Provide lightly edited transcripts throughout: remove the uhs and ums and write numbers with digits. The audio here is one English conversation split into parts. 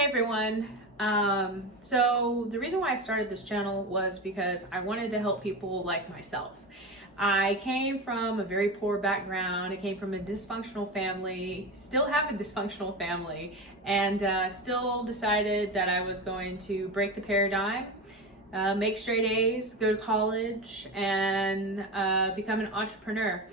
Hey everyone. So the reason why I started this channel was because I wanted to help people like myself. I came from a very poor background. I came from a dysfunctional family, still have a dysfunctional family, and still decided that I was going to break the paradigm, make straight A's, go to college, and become an entrepreneur.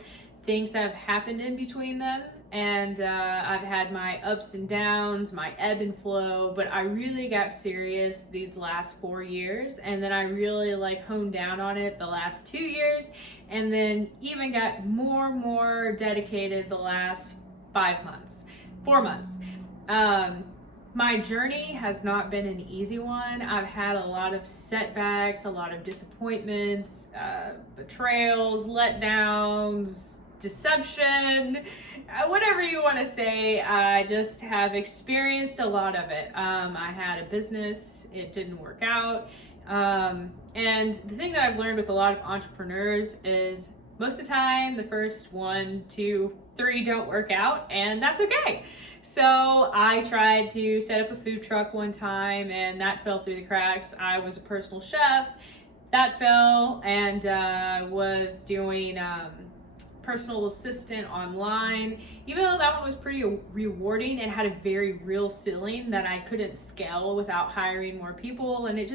Things have happened in between then, and I've had my ups and downs, my ebb and flow, but I really got serious these last 4 years, and then I really honed down on it the last 2 years, and then even got more dedicated the last 4 months. My journey has not been an easy one. I've had a lot of setbacks, a lot of disappointments, betrayals, letdowns, deception, whatever you want to say. I just have experienced a lot of it. I had a business, it didn't work out. And the thing that I've learned with a lot of entrepreneurs is most of the time, the first 1, 2, 3 don't work out, and that's okay. So I tried to set up a food truck one time, and that fell through the cracks. I was a personal chef, that fell, and was doing personal assistant online. Even though that one was pretty rewarding and had a very real ceiling that I couldn't scale without hiring more people, and it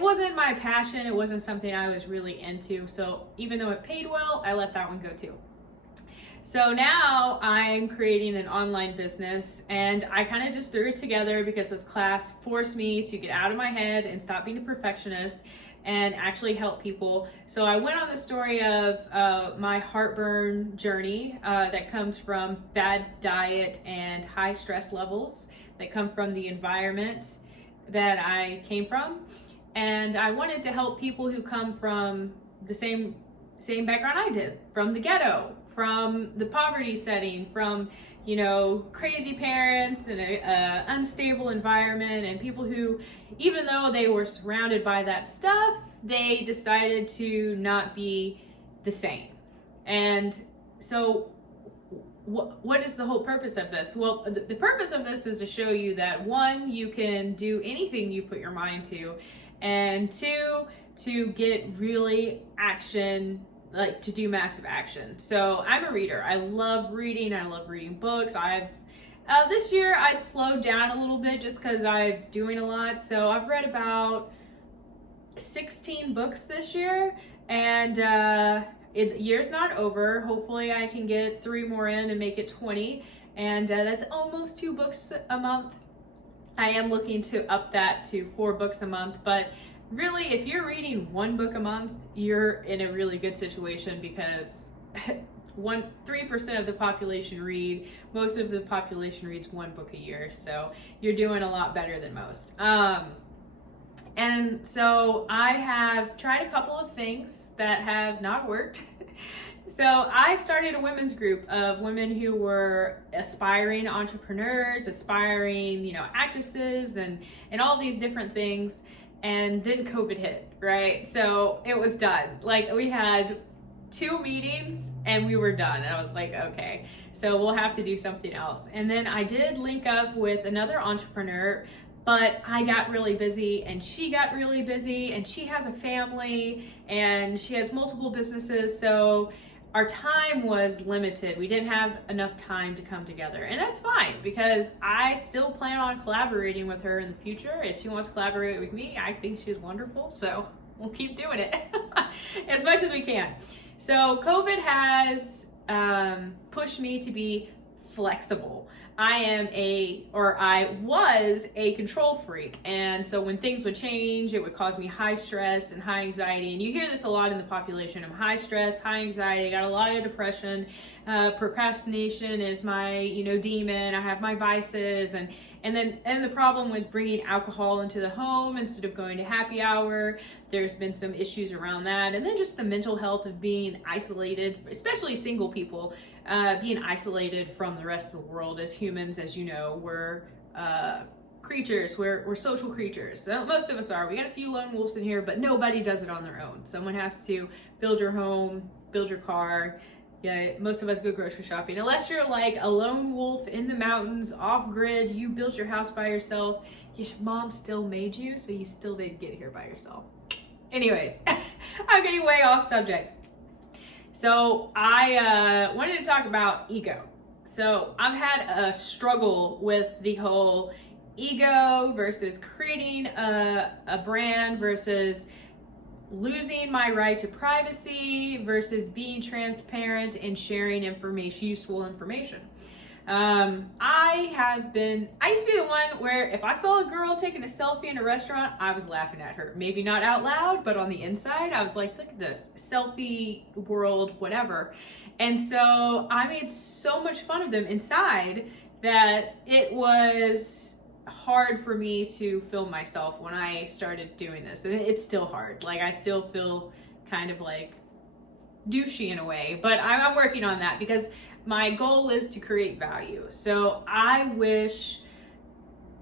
wasn't my passion. It wasn't something I was really into. So even though it paid well, I let that one go too. So now I'm creating an online business, and I kind of just threw it together because this class forced me to get out of my head and stop being a perfectionist and actually help people. So I went on the story of my heartburn journey that comes from bad diet and high stress levels that come from the environment that I came from. And I wanted to help people who come from the same background I did, from the ghetto, from the poverty setting, from crazy parents and an unstable environment, and people who, even though they were surrounded by that stuff, they decided to not be the same. And so what is the whole purpose of this? Well, the purpose of this is to show you that 1, you can do anything you put your mind to, and 2, to get really action, to do massive action. So I'm a reader. I love reading. I love reading books. This year I slowed down a little bit just because I'm doing a lot. So I've read about 16 books this year, and the year's not over. Hopefully I can get 3 more in and make it 20, and that's almost 2 books a month. I am looking to up that to 4 books a month, but really, if you're reading 1 book a month, you're in a really good situation, because 3% of the population read. Most of the population reads 1 book a year, so you're doing a lot better than most. And so I have tried a couple of things that have not worked. So I started a women's group of women who were aspiring entrepreneurs, aspiring, actresses, and all these different things. And then COVID hit, right? So it was done. We had 2 meetings and we were done. And I was like, okay, so we'll have to do something else. And then I did link up with another entrepreneur, but I got really busy and she got really busy, and she has a family and she has multiple businesses. So our time was limited. We didn't have enough time to come together, and that's fine, because I still plan on collaborating with her in the future. If she wants to collaborate with me, I think she's wonderful, so we'll keep doing it as much as we can. So COVID has pushed me to be flexible. I was a control freak. And so when things would change, it would cause me high stress and high anxiety. And you hear this a lot in the population. I'm high stress, high anxiety, I got a lot of depression. Procrastination is my, demon. I have my vices. And the problem with bringing alcohol into the home instead of going to happy hour, there's been some issues around that. And then just the mental health of being isolated, especially single people, being isolated from the rest of the world. As humans, as you know, we're creatures. We're social creatures. So most of us are. We got a few lone wolves in here, but nobody does it on their own. Someone has to build your home, build your car, Yeah, most of us go grocery shopping. Unless you're like a lone wolf in the mountains, off grid, you built your house by yourself. Your mom still made you, so you still didn't get here by yourself. Anyways, I'm getting way off subject. So I wanted to talk about ego. So I've had a struggle with the whole ego versus creating a brand versus losing my right to privacy versus being transparent and sharing information, useful information. I used to be the one where if I saw a girl taking a selfie in a restaurant, I was laughing at her. Maybe not out loud, but on the inside, I was like, look at this selfie world, whatever. And so I made so much fun of them inside that it was hard for me to film myself when I started doing this. And it's still hard. Like, I still feel kind of like douchey in a way, but I'm working on that because my goal is to create value. So I wish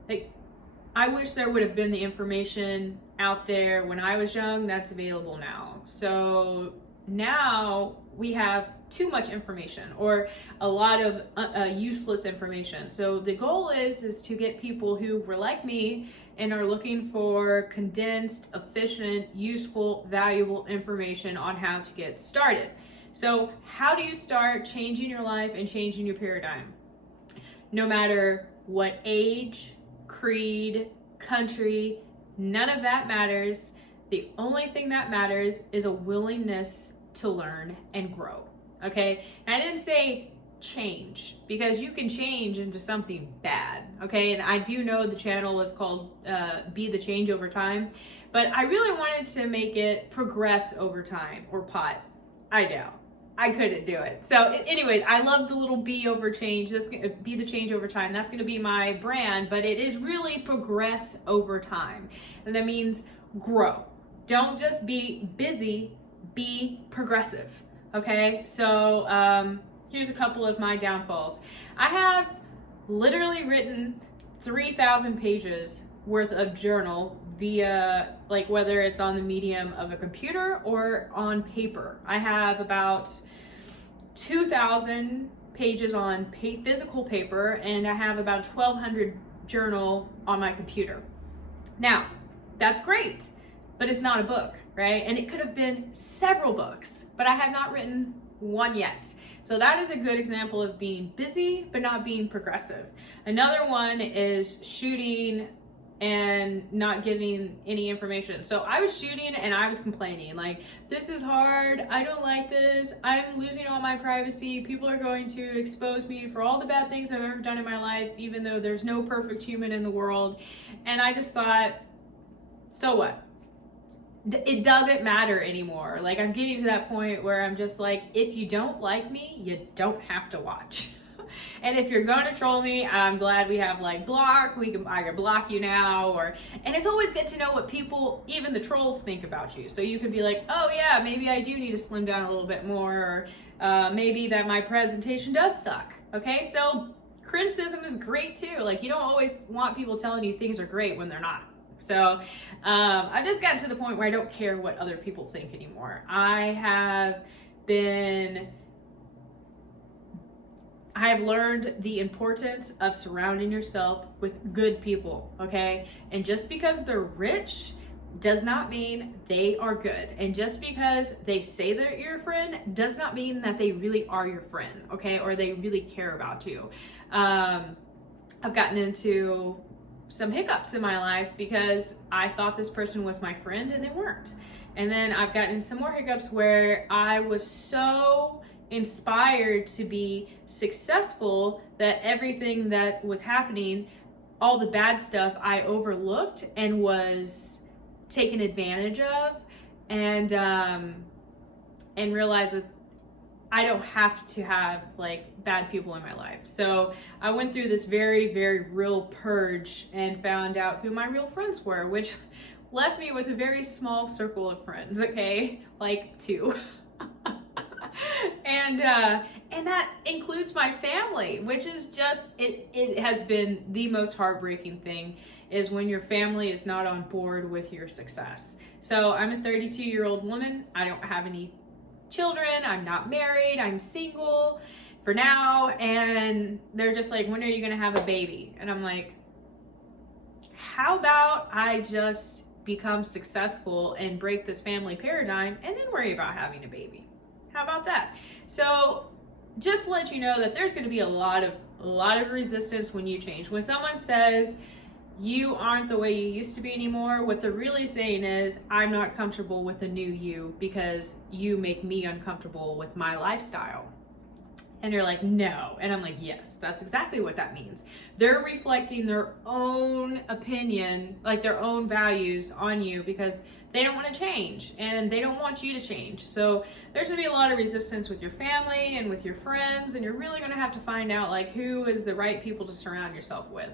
there would have been the information out there when I was young that's available now. So now we have too much information or a lot of useless information. So the goal is to get people who were like me and are looking for condensed, efficient, useful, valuable information on how to get started. So how do you start changing your life and changing your paradigm? No matter what age, creed, country, none of that matters. The only thing that matters is a willingness to learn and grow. Okay? And I didn't say change, because you can change into something bad. Okay? And I do know the channel is called Be the Change Over Time, but I really wanted to make it progress over time, or POT. I know. I couldn't do it. So anyways, I love the little be over change. That's gonna be the change over time. That's going to be my brand, but it is really progress over time. And that means grow. Don't just be busy, be progressive. Okay? So here's a couple of my downfalls. I have literally written 3,000 pages worth of journal via, like, whether it's on the medium of a computer or on paper. I have about 2,000 pages on physical paper, and I have about 1,200 journal on my computer. Now, that's great, but it's not a book, right? And it could have been several books, but I have not written one yet. So that is a good example of being busy, but not being progressive. Another one is shooting and not giving any information. So I was shooting and I was complaining, like, this is hard, I don't like this, I'm losing all my privacy, people are going to expose me for all the bad things I've ever done in my life, even though there's no perfect human in the world. And I just thought, so what? It doesn't matter anymore. Like, I'm getting to that point where I'm just like, if you don't like me, you don't have to watch. And if you're gonna troll me, I'm glad we have like block. I can block you now, and it's always good to know what people, even the trolls, think about you. So you could be like, oh yeah, maybe I do need to slim down a little bit more, or maybe that my presentation does suck. Okay, so criticism is great too. Like, you don't always want people telling you things are great when they're not. So I've just gotten to the point where I don't care what other people think anymore. I have learned the importance of surrounding yourself with good people, okay? And just because they're rich does not mean they are good. And just because they say they're your friend does not mean that they really are your friend, okay? Or they really care about you. I've gotten into some hiccups in my life because I thought this person was my friend and they weren't. And then I've gotten into some more hiccups where I was so inspired to be successful that everything that was happening, all the bad stuff, I overlooked and was taken advantage of, and realized that I don't have to have like bad people in my life. So I went through this very, very real purge and found out who my real friends were, which left me with a very small circle of friends, okay? Like 2. And that includes my family, which is just, it has been the most heartbreaking thing, is when your family is not on board with your success. So I'm a 32-year-old woman. I don't have any children, I'm not married, I'm single for now. And they're just like, when are you going to have a baby? And I'm like, how about I just become successful and break this family paradigm and then worry about having a baby? How about that? So just to let you know that there's going to be a lot of resistance when you change. When someone says you aren't the way you used to be anymore, what they're really saying is, I'm not comfortable with the new you because you make me uncomfortable with my lifestyle. And you're like, no. And I'm like, yes, that's exactly what that means. They're reflecting their own opinion, like their own values on you, because they don't want to change and they don't want you to change. So there's going to be a lot of resistance with your family and with your friends, and you're really going to have to find out like who is the right people to surround yourself with.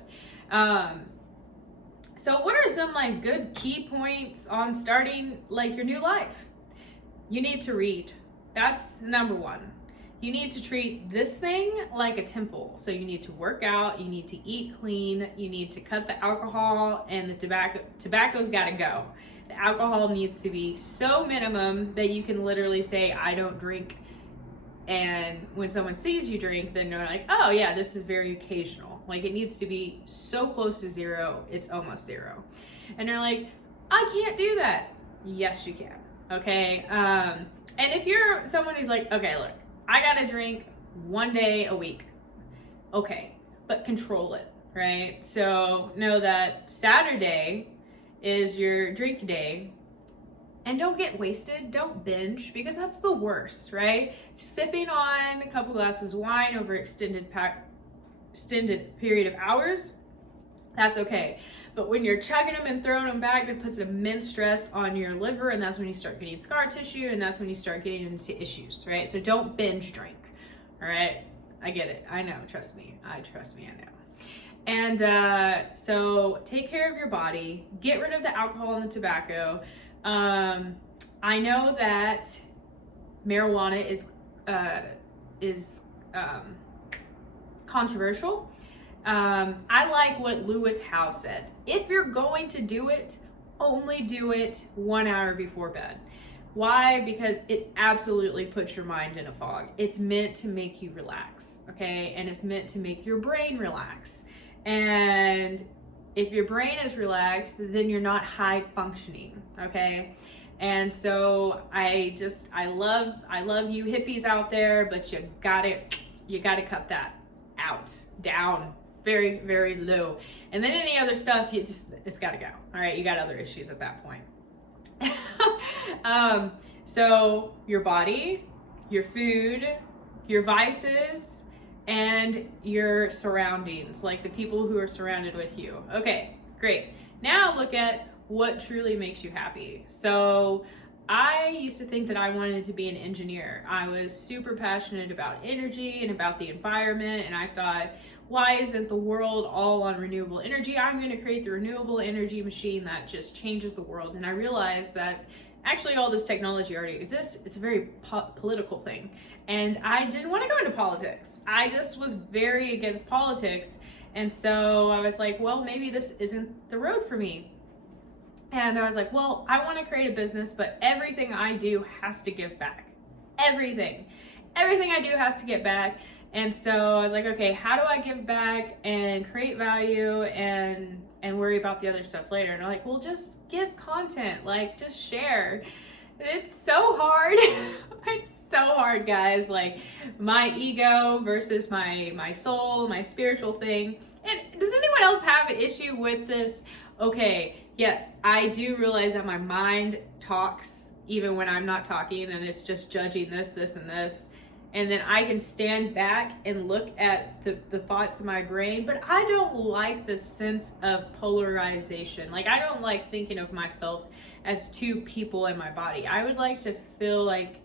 So what are some like good key points on starting like your new life? You need to read. That's number one. You need to treat this thing like a temple. So you need to work out, you need to eat clean, you need to cut the alcohol, and the tobacco's gotta go. The alcohol needs to be so minimum that you can literally say, I don't drink. And when someone sees you drink, then they're like, oh yeah, this is very occasional. Like it needs to be so close to zero, it's almost zero. And they're like, I can't do that. Yes, you can, okay? And if you're someone who's like, okay, look, I gotta drink 1 day a week. Okay, but control it, right? So know that Saturday is your drink day, and don't get wasted, don't binge, because that's the worst, right? Sipping on a couple glasses of wine over extended period of hours, that's okay. But when you're chugging them and throwing them back, that puts immense stress on your liver, and that's when you start getting scar tissue, and that's when you start getting into issues, right? So don't binge drink, all right? I get it. I know. Trust me. I know. And so take care of your body. Get rid of the alcohol and the tobacco. I know that marijuana is controversial. I like what Lewis Howe said. If you're going to do it, only do it 1 hour before bed. Why? Because it absolutely puts your mind in a fog. It's meant to make you relax, okay? And it's meant to make your brain relax. And if your brain is relaxed, then you're not high functioning, okay? And so I love you hippies out there, but you gotta cut that down very, very low. And then any other stuff, it's gotta go. All right, you got other issues at that point. So your body, your food, your vices, and your surroundings, like the people who are surrounded with you. Okay, great. Now look at what truly makes you happy. So I used to think that I wanted to be an engineer. I was super passionate about energy and about the environment, and I thought, why isn't the world all on renewable energy? I'm going to create the renewable energy machine that just changes the world. And I realized that actually all this technology already exists. It's a very political thing. And I didn't want to go into politics. I just was very against politics. And so I was like, well, maybe this isn't the road for me. And I was like, well, I want to create a business, but everything I do has to give back. Everything I do has to get back. And so I was like, okay, how do I give back and create value and worry about the other stuff later? And I'm like, well, just give content, like just share. And it's so hard. It's so hard, guys. Like my ego versus my soul, my spiritual thing. And does anyone else have an issue with this? Okay, yes, I do realize that my mind talks even when I'm not talking, and it's just judging this, and this. And then I can stand back and look at the thoughts in my brain, but I don't like the sense of polarization. Like I don't like thinking of myself as two people in my body. I would like to feel like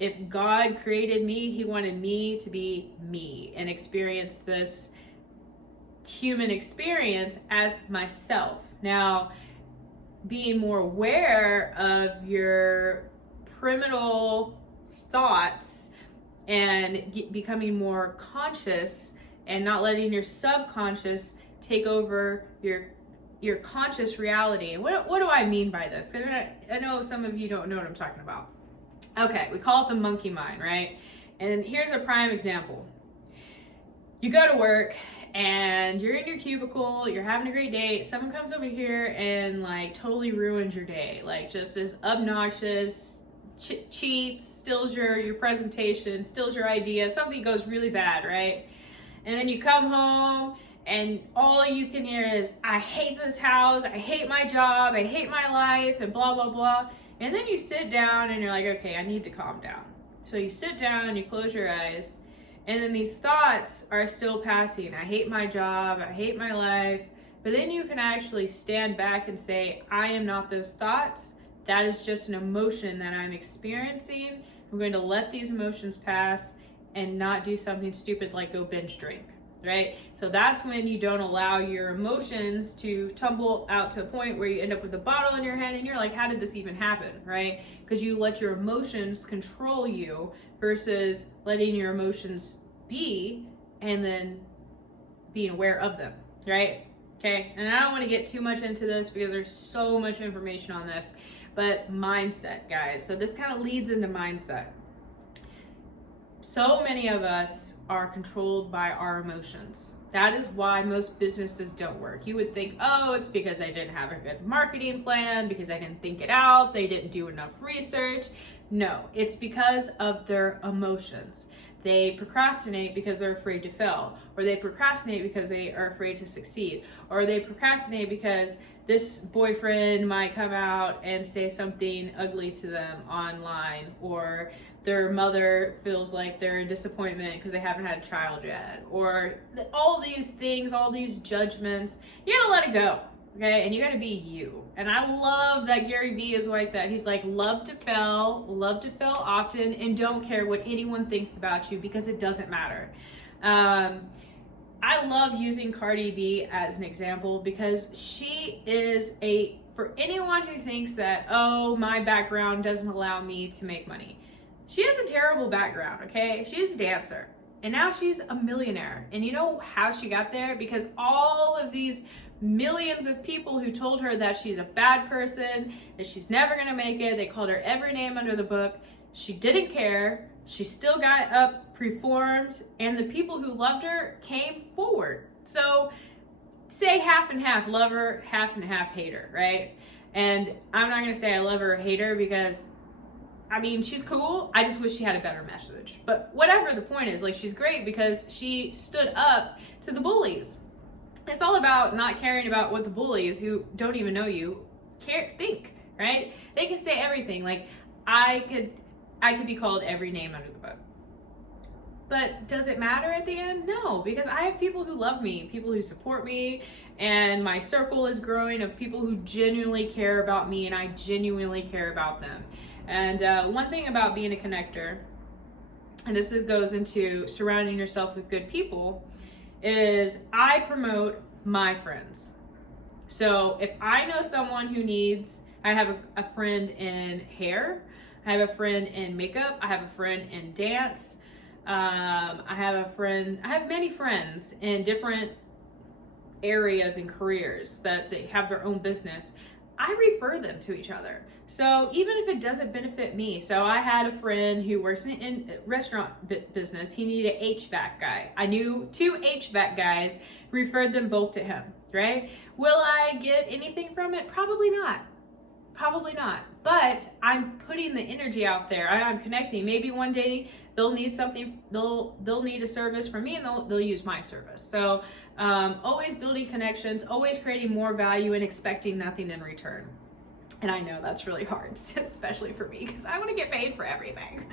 if God created me, he wanted me to be me and experience this human experience as myself. Now, being more aware of your primitive thoughts and becoming more conscious and not letting your subconscious take over your conscious reality. And what do I mean by this? I know some of you don't know what I'm talking about. Okay, we call it the monkey mind, right? And here's a prime example. You go to work and you're in your cubicle, you're having a great day. Someone comes over here and like totally ruins your day, like just is obnoxious, cheats, steals your presentation, steals your idea, something goes really bad, right? And then you come home and all you can hear is, I hate this house, I hate my job, I hate my life, and blah, blah, blah. And then you sit down and you're like, okay, I need to calm down. So you sit down, you close your eyes, and then these thoughts are still passing. I hate my job, I hate my life. But then you can actually stand back and say, I am not those thoughts. That is just an emotion that I'm experiencing. I'm going to let these emotions pass and not do something stupid like go binge drink, right? So that's when you don't allow your emotions to tumble out to a point where you end up with a bottle in your hand and you're like, how did this even happen, right? Because you let your emotions control you versus letting your emotions be and then being aware of them, right? Okay, and I don't want to get too much into this because there's so much information on this, but mindset, guys. So this kind of leads into mindset. So many of us are controlled by our emotions. That is why most businesses don't work. You would think, oh, it's because they didn't have a good marketing plan, because they didn't think it out, they didn't do enough research. No, it's because of their emotions. They procrastinate because they're afraid to fail, or they procrastinate because they are afraid to succeed, or they procrastinate because this boyfriend might come out and say something ugly to them online, or their mother feels like they're a disappointment because they haven't had a child yet, or all these things, all these judgments. You gotta let it go, okay? And you gotta be you. And I love that Gary Vee is like that. He's like, love to fail often, and don't care what anyone thinks about you because it doesn't matter. I love using Cardi B as an example because she is for anyone who thinks that, oh, my background doesn't allow me to make money. She has a terrible background, okay? She's a dancer. And now she's a millionaire. And you know how she got there? Because all of these millions of people who told her that she's a bad person, that she's never gonna make it, they called her every name under the book. She didn't care. She still got up, performed, and the people who loved her came forward. So say half and half, love her, half and half hate her, right? And I'm not gonna say I love her or hate her because I mean, she's cool. I just wish she had a better message. But whatever the point is, like, she's great because she stood up to the bullies. It's all about not caring about what the bullies who don't even know you think, right? They can say everything. Like, I could be called every name under the book. But does it matter at the end? No, because I have people who love me, people who support me, and my circle is growing of people who genuinely care about me and I genuinely care about them. And one thing about being a connector, and this goes into surrounding yourself with good people, is I promote my friends. So if I know someone who needs, I have a friend in hair, I have a friend in makeup, I have a friend in dance, I have many friends in different areas and careers that they have their own business. I refer them to each other. So even if it doesn't benefit me, so I had a friend who works in restaurant business. He needed an HVAC guy. I knew 2 HVAC guys, referred them both to him, right? Will I get anything from it? Probably not. Probably not. But I'm putting the energy out there. I'm connecting. Maybe one day they'll need something, they'll need a service from me and they'll use my service. So always building connections, always creating more value and expecting nothing in return. And I know that's really hard, especially for me, because I want to get paid for everything.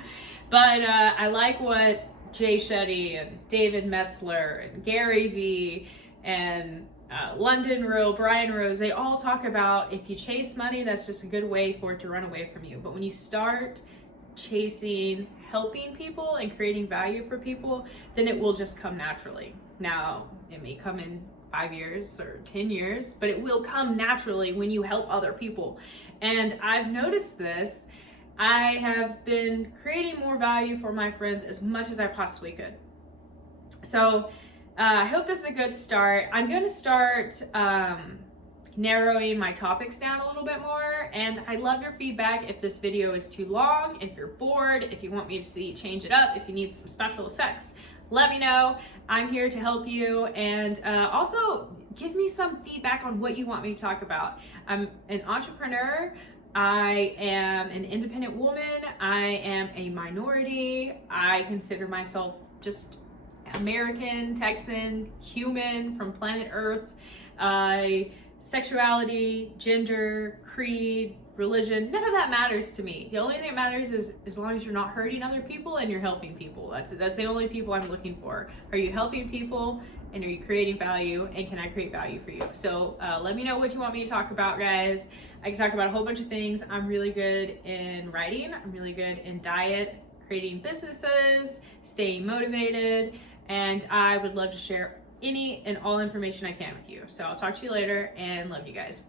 But I like what Jay Shetty and David Metzler and Gary Vee and London Rowe, Brian Rose, they all talk about if you chase money, that's just a good way for it to run away from you. But when you start chasing helping people and creating value for people, then it will just come naturally. Now, it may come in 5 years or 10 years, but it will come naturally when you help other people. And I've noticed this. I have been creating more value for my friends as much as I possibly could. So I hope this is a good start. I'm going to start narrowing my topics down a little bit more. And I love your feedback. If this video is too long, if you're bored, if you want me to change it up, if you need some special effects, let me know. I'm here to help you. And also give me some feedback on what you want me to talk about. I'm an entrepreneur. I am an independent woman. I am a minority. I consider myself just American, Texan, human from planet Earth. Sexuality, gender, creed, religion, none of that matters to me. The only thing that matters is as long as you're not hurting other people and you're helping people. That's the only people I'm looking for. Are you helping people, and are you creating value, and can I create value for you? So let me know what you want me to talk about, guys. I can talk about a whole bunch of things. I'm really good in writing. I'm really good in diet, creating businesses, staying motivated, and I would love to share any and all information I can with you. So I'll talk to you later, and love you guys.